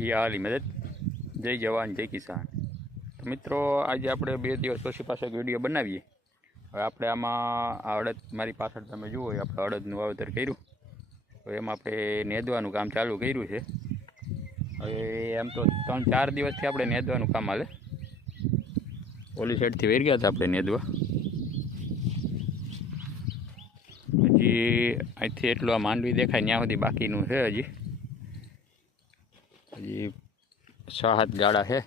એ હાલી મદદ. જય જવાન, જય કિસાન. તો મિત્રો, આજે આપણે બે દિવસ પછી પાછો વીડિયો બનાવીએ. હવે આપણે આમાં આ અડદ મારી પાછળ તમે જુઓ આપણે અડદનું વાવેતર કર્યું. તો એમાં આપણે નેદવાનું કામ ચાલુ કર્યું છે. હવે એમ તો ત્રણ ચાર દિવસથી આપણે નેદવાનું કામ હાલે. ઓલી સાઈડથી વહી ગયા હતા આપણે નેદવા. હજી અહીંથી એટલું આ માંડવી દેખાય, ત્યાં સુધી બાકીનું છે હજી. હજી છ સાત ગાળા છે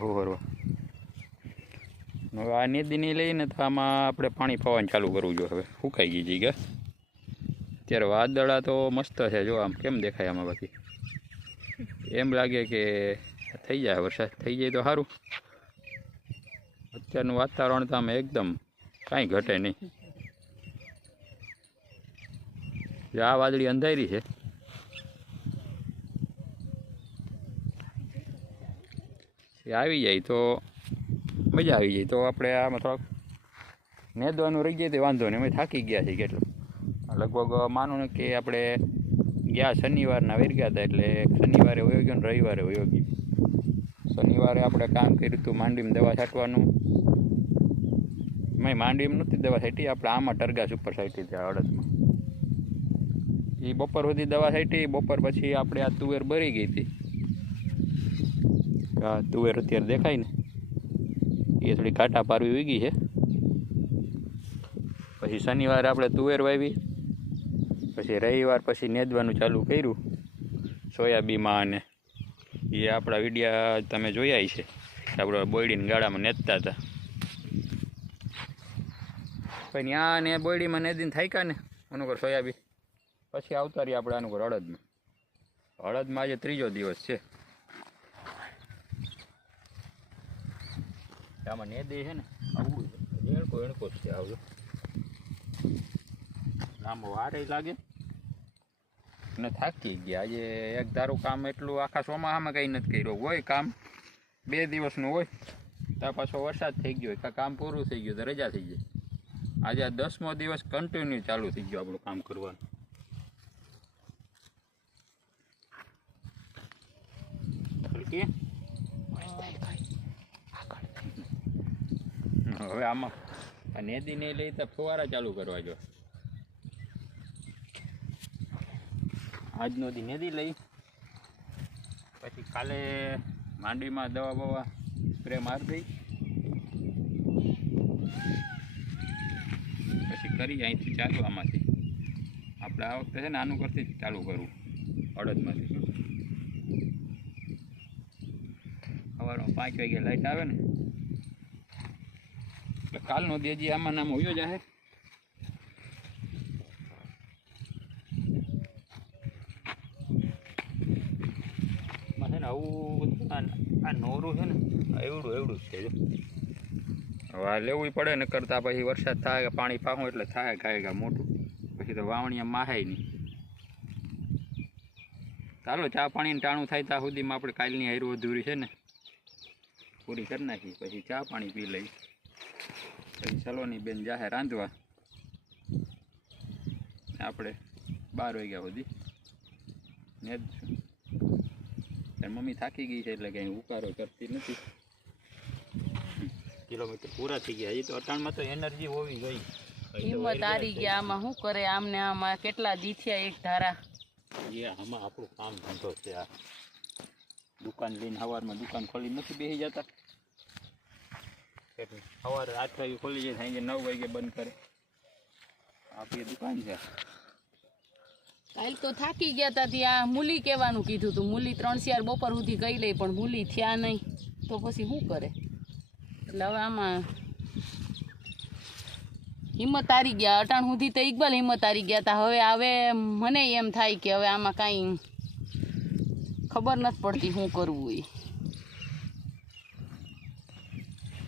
હોરવા હવે આ નદીની લઈને તો આમાં આપણે પાણી પવાનું ચાલુ કરવું જોઈએ હવે સુકાઈ ગઈ જગ્યા ત્યારે વાદળા તો મસ્ત છે, જો આમ કેમ દેખાય આમાં બાકી? એમ લાગે કે થઈ જાય, વરસાદ થઈ જાય તો સારું અત્યારનું વાતાવરણ તો આમ એકદમ કાંઈ ઘટે નહીં. આ વાદળી અંધારી છે. એ આવી જાય તો મજા આવી જાય. તો આપણે આમાં થોડાક નેદવાનું રહી જાય તો વાંધો નહીં. અમે થાકી ગયા છીએ કેટલું. લગભગ માનો કે આપણે ગયા શનિવારના વેર ગયા હતા એટલે શનિવારે વયો ગયો ને રવિવારે વયો ગયો. શનિવારે આપણે કામ કર્યું હતું માંડવીમાં દવા છાંટવાનું. મેં માંડવીમાં નહોતી દવા છાંટી, આપણે આમાં ટરગાસ ઉપર છાંટી હતી અડદમાં. એ બપોર સુધી દવા છાંટી, બપોર પછી આપણે આ તુવેર ભરી ગઈ હતી. આ તુવેર અત્યારે દેખાય ને, એ થોડી કાંટા પારવી વીગી છે. પછી શનિવારે આપણે તુવેર વાવી પછી રવિવાર પછી નેદવાનું ચાલુ કર્યું સોયાબીમાં અને એ આપણા વિડીયા તમે જોયા છે આપણે બોયડીને ગાળામાં નેતતા હતા. પછી ત્યાં ને બોયડીમાં નેદીને થાક્યા ને અનુકર સોયાબી પછી આવતા રહીએ આપણે અનુકર અડદમાં અડદમાં આજે ત્રીજો દિવસ છે. આમાં નેદે છે ને, આવું એણકો એણકો જ છે આવજો લાંબો વારે લાગે. ને થાકી ગયા. આજે એક ધારું કામ એટલું આખા ચોમાસામાં કંઈ નથી કર્યું. હોય કામ, બે દિવસનું હોય. ત્યાં પાછો વરસાદ થઈ ગયો. કાં કામ પૂરું થઈ ગયું. તો રજા થઈ જાય આજે આ દસમો દિવસ કન્ટિન્યુ ચાલુ થઈ ગયો આપણું કામ કરવાનું. કે હવે આમાં નેદી નહીં લઈ તો ફુવારા ચાલુ કરવા જો. આજનો દી નેદી લઈ. પછી કાલે માંડવીમાં દવા બવા સ્પ્રે મારી દઈ. પછી કરી અહીંથી ચાલુ આમાંથી આપણે આ વખતે છે ને આનું કરતી ચાલુ કરવું અડદમાંથી. સવારમાં પાંચ વાગે લાઈટ આવે ને એટલે કાલનો દેજી આમાં નામ હોયો જાહે આવું આ નોરું છે ને એવડું એવડું જ છે જો. હવે લેવું પડે ને કરતાં પછી વરસાદ થાય કે પાણી પાહું એટલે થાય ગાય ગા મોટું. પછી તો વાવણીયા માહાય નહીં. ચાલો ચા પાણીને ટાણું થાય ત્યાં સુધીમાં આપણે કાલની હારું અધૂરી છે ને. પૂરી કરી નાખી પછી ચા પાણી પી લઈ પછી સલોની બેન જાહે રાંધવા. આપણે બાર વાગ્યા સુધી. ને જ મમ્મી થાકી ગઈ છે એટલે કંઈ ઉકારો કરતી નથી. કિલોમીટર પૂરા થઈ ગયા. હજી તો અટાણમાં તો એનર્જી હોવી જોઈએ. હિંમત હારી ગયા આમાં શું કરે? આમને આમાં કેટલા દીથિયા એક ધારા? એ આમાં આપણું કામ ધંધો છે આ. દુકાન લઈને સવારમાં દુકાન ખોલી નથી બેસી જતા. સવારે આઠ ખોલી જાય, સાંજે નવ વાગે બંધ કરે. આપણી દુકાન છે. કાલ તો થાકી ગયા તા ત્યાં. મૂલી કહેવાનું કીધું તું. મૂલી ત્રણ ચાર બપોર સુધી ગઈ લઈ, પણ મૂલી થયા નહીં. તો પછી શું કરે? એટલે હવે આમાં હિંમત હારી ગયા. અટાણ સુધી તો ઇકબાલ હિંમત હારી ગયા હતા હવે હવે મને એમ થાય કે હવે આમાં કાંઈ ખબર નથી પડતી શું કરવું એ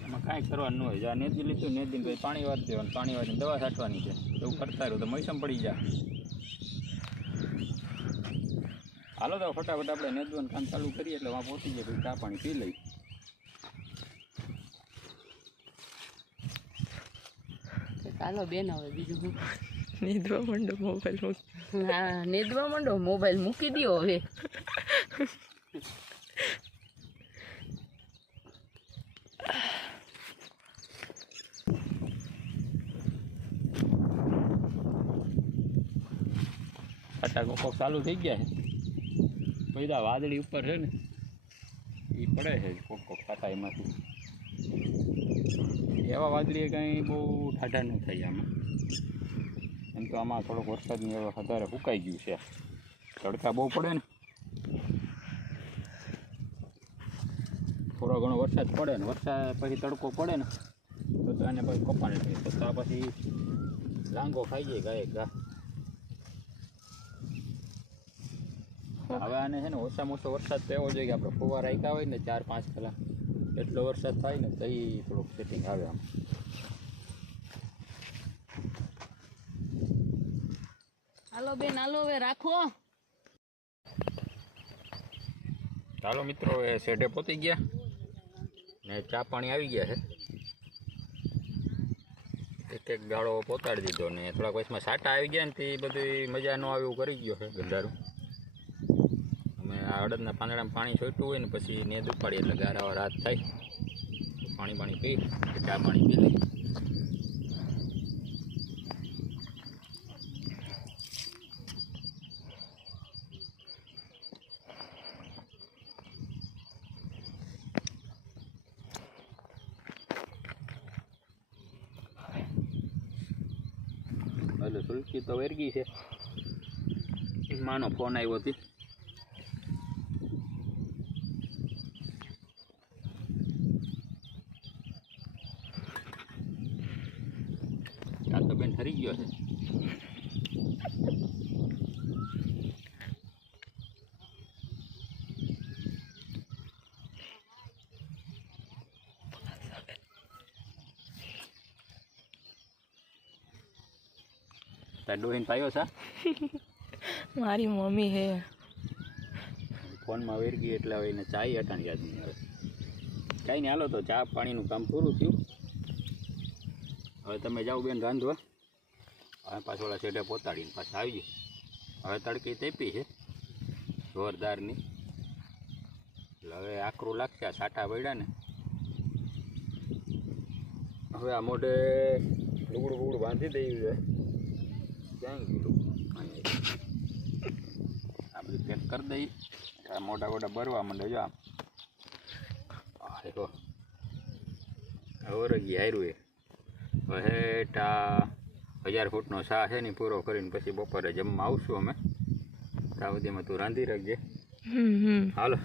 એમાં કાંઈ કરવાનું હોય. જ્યાં નેતી લીધું નેદીને પછી પાણી વાત દેવાનું પાણી વાળીને દવા છાંટવાની છે. એવું કરતા રહ્યું તો મૈસમ પડી જાય હાલો તો ફટાફટ આપણે નેદવાનું કામ ચાલુ કરીએ એટલે વાં પહોંચી જાય ચા પાણી પી લઈ ચાલો બેન હવે બીજું શું? નિદ્રા મંડપ મોબાઈલ મૂકી. હા નેદવા માંડો મોબાઈલ મૂકી દ્યો હવે. ફટાક કોક ચાલુ થઈ ગયા છે. પૈદા વાદળી ઉપર છે ને એ પડે છે કોક કોક ફાટા એમાંથી. એવા વાદળીએ કાંઈ બહુ ઠાઠા ન થાય આમાં. એમ તો આમાં થોડોક વરસાદની વધારે ફૂંકાઈ ગયું છે. તડકા બહુ પડે ને. થોડો ઘણો વરસાદ પડે ને, વરસાદ પછી તડકો પડે ને, તો એને પછી કપાણ તો પછી લાંગો ખાઈ જાય ગાય, ગા. હવે આને છે ને ઓછામાં ઓછો વરસાદ તો એવો જોઈએ કે આપણે ફુવા રાખ્યા હોય ને ચાર પાંચ કલાક એટલો વરસાદ થાય ને તો એ થોડુંક સેટિંગ આવે આમ. હાલો બેન હાલો હવે રાખો. ચાલો મિત્રો એ શેઢે પહોંચી ગયા ને ચા પાણી આવી ગયા છે. એક એક ગાળો પહોંચાડી દીધો ને થોડાક વચમાં સાટા આવી ગયા ને તે બધી મજા ન આવ્યું કરી ગયો છે ગંધારું. અડદના પાંદડામાં પાણી છોટ્યું હોય ને પછી નેદ ઉપાડીએ એટલે ગારાવા રાત થાય. પાણી પાણી પી ચા પાણી પી લઈ એટલે સુલકી તો વેરગી છે. માનો ફોન આવ્યો હતી આ તો બેન હરી ગયો છે તાર પાયો છે? મારી મમ્મી હે. ફોનમાં વેરગી એટલે હવે એને ચાય અટાણ યાદ નહીં આવે. કાંઈ નહીં હાલો તો ચા પાણીનું કામ પૂરું થયું. હવે તમે જાઓ બેન રાંધવા. હવે પાછો ઓલા છેડે પોતાડીને પાછા આવી હવે તડકી તેપી છે. જોરદારની. એટલે હવે આકરું લાગશે સાટા પડ્યા ને. હવે આ મોઢે લુગડું બુગડું બાંધી દેવું છે. ક્યાં ગયું? અહીંયા આ બધું પેક કરી દઈએ. મોટા મોટા ભરવા માંડે જો આમ. હવે ગયા હાર્યું એ હવે હેઠ હજાર ફૂટનો શાહ છે ને પૂરો કરીને પછી બપોરે જમવા આવશું અમે. ત્યાં સુધીમાં તું રાંધી રાખજે. હાલો.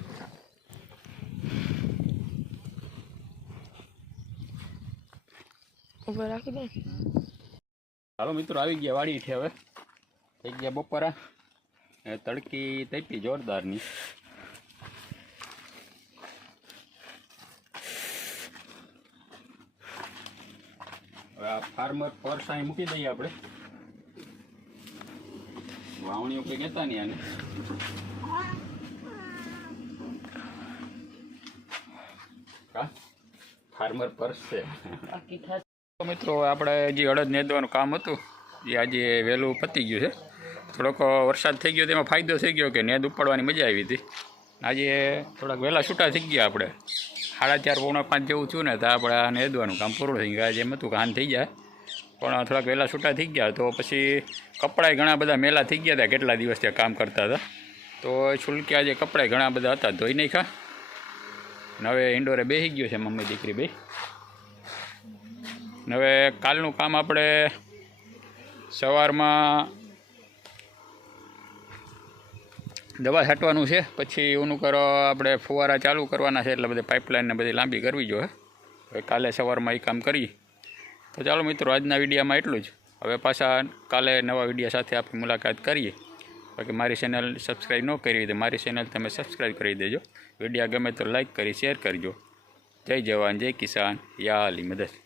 ઉપર રાખી દઉં હાલો મિત્રો આવી ગયા વાડી છે હવે. થઈ ગયા બપોરા. એ તડકી તપી જોરદારની. ફાર્મર પર્સ અહીં મૂકી દઈએ આપણે. વાવણીઓ કંઈ કહેતા નહીં આને. હા? ફાર્મર પર્સ છે. બાકી તો મિત્રો આપણે જે અડદ નેદવાનું કામ હતું. એ આજે વહેલું પતી ગયું છે. થોડોક વરસાદ થઈ ગયો તેમાં ફાયદો થઈ ગયો કે નેદ ઉપાડવાની મજા આવી હતી. આજે થોડાક વહેલા છૂટા થઈ ગયા આપણે. સાડા ચાર પોણા પાંચ જેવું થયું ને, તો આપણે આને નેદવાનું કામ પૂરું થઈ ગયા. જેમ હતું કાન થઈ જાય. પણ થોડાક વહેલા છૂટા થઈ ગયા, તો પછી કપડાય ઘણા બધા મેલા થઈ ગયા હતા, કેટલા દિવસ ત્યાં કામ કરતા હતા. તો છુલકી આજે કપડાય ઘણા બધા હતા, ધોઈ નાખ્યા. ને હવે ઇન્ડોરે બેસી ગયો છે મમ્મી દીકરી ને હવે કાલનું કામ આપણે સવારમાં દવા છાંટવાનું છે. પછી ઓનું કરો, આપણે ફુવારા ચાલુ કરવાના છે એટલે બધી પાઇપલાઇનને બધી લાંબી કરવી જોઈએ. હવે કાલે સવારમાં એ કામ કરીએ. તો ચાલો મિત્રો, આજના વિડીયામાં એટલું જ. હવે પાછા કાલે નવા વિડીયા સાથે આપણે મુલાકાત કરીએ. બાકી મારી ચેનલ સબસ્ક્રાઈબ ન કરી તો મારી ચેનલ તમે સબસ્ક્રાઈબ કરી દેજો. વિડીયા ગમે તો લાઈક કરી શેર કરજો. જય જવાન, જય કિસાન. યા અલી મદદ.